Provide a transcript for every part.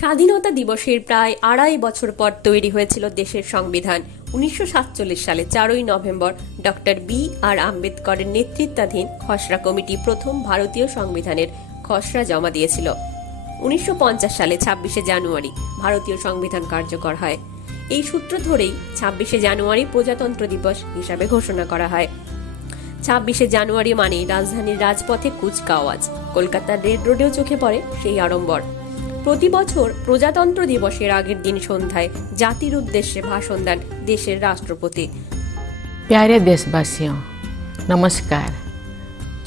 স্বাধীনতা দিবসের প্রায় আড়াই বছর পর তৈরি হয়েছিল দেশের সংবিধান। উনিশশো সাতচল্লিশ সালে চারই নভেম্বর ডক্টর বি আর আম্বেদকরের নেতৃত্বাধীন খসড়া কমিটি প্রথম ভারতীয় সংবিধানের খসড়া জমা দিয়েছিল। উনিশশো পঞ্চাশ সালে ছাব্বিশে জানুয়ারি ভারতীয় সংবিধান কার্যকর হয়। এই সূত্র ধরেই ছাব্বিশে জানুয়ারি প্রজাতন্ত্র দিবস হিসাবে ঘোষণা করা হয়। ছাব্বিশে জানুয়ারি মানেই রাজধানীর রাজপথে কুচকাওয়াজ। কলকাতার রেড রোডেও চোখে পড়ে সেই আড়ম্বর। প্রতি বছর প্রজাতন্ত্র দিবসের আগের দিন সন্ধ্যায় জাতির উদ্দেশ্যে ভাষণ দেন দেশের রাষ্ট্রপতি प्यारे देशवासियों नमस्कार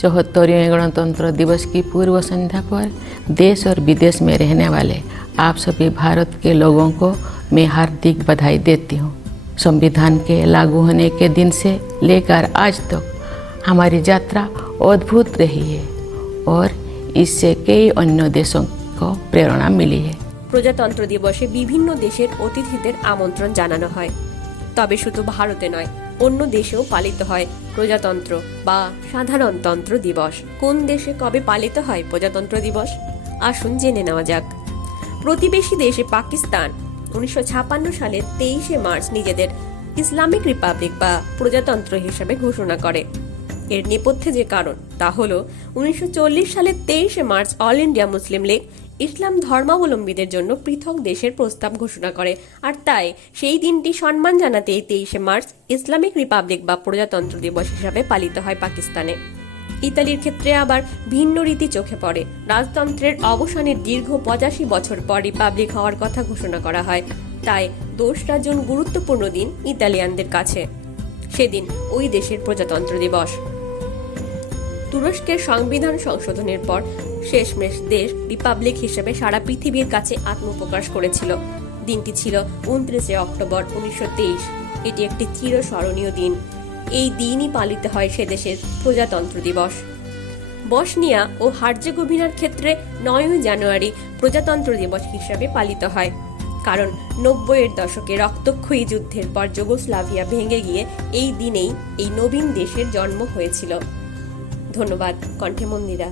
चौहत्तरवें गणतंत्र दिवस की पूर्व संध्या पर देश और विदेश में रहने वाले आप सभी भारत के लोगों को मैं हार्दिक बधाई देती हूँ संविधान के लागू होने के दिन से लेकर आज तक हमारी यात्रा अद्भुत रही है और इससे कई अन्य देशों को प्रेरणा मिली है প্রজাতন্ত্র দিবসে বিভিন্ন দেশের অতিথিদের আমন্ত্রণ জানানো হয় তবে শুধু ভারতে নয় অন্য দেশেও পালিত হয় প্রজাতন্ত্র বা সাধারণতন্ত্র দিবস কোন দেশে কবে পালিত হয় প্রজাতন্ত্র দিবস আসুন জেনে নেওয়া যাক প্রতিবেশী দেশে পাকিস্তান উনিশশো সালে তেইশে মার্চ নিজেদের ইসলামিক রিপাবলিক বা প্রজাতন্ত্র হিসেবে ঘোষণা করে এর নেপথ্যে যে কারণ তা হল উনিশশো সালের তেইশে March All India Muslim League ইসলাম ধর্মাবলম্বীদের জন্য পৃথক দেশের প্রস্তাব ঘোষণা করে। আর তাই সেই দিনটি সম্মান জানাতে তেইশে মার্চ ইসলামিক রিপাবলিক বা প্রজাতন্ত্র দিবস হিসাবে পালিত হয় পাকিস্তানে। ইতালির ক্ষেত্রে আবার ভিন্ন রীতি চোখে পড়ে। রাজতন্ত্রের অবসানের দীর্ঘ পঁচাশি বছর পর রিপাবলিক হওয়ার কথা ঘোষণা করা হয়। তাই দোসরা জুন গুরুত্বপূর্ণ দিন ইতালিয়ানদের কাছে। সেদিন ওই দেশের প্রজাতন্ত্র দিবস। তুরস্কের সংবিধান সংশোধনের পর শেষমেশ দেশ রিপাবলিক হিসেবে সারা পৃথিবীর কাছে আত্মপ্রকাশ করেছিল। দিনটি ছিল উনত্রিশে অক্টোবর উনিশশো তেইশ। এটি একটি চিরস্মরণীয় দিন। এই দিনই পালিত হয় সে দেশের প্রজাতন্ত্র দিবস। বসনিয়া ও হার্জেগোভিনার ক্ষেত্রে নয়ই জানুয়ারি প্রজাতন্ত্র দিবস হিসাবে পালিত হয়। কারণ নব্বইয়ের দশকে রক্তক্ষয়ী যুদ্ধের পর যুগোস্লাভিয়া ভেঙে গিয়ে এই দিনেই এই নবীন দেশের জন্ম হয়েছিল। ধন্যবাদ কণ্ঠে মন্দিরা।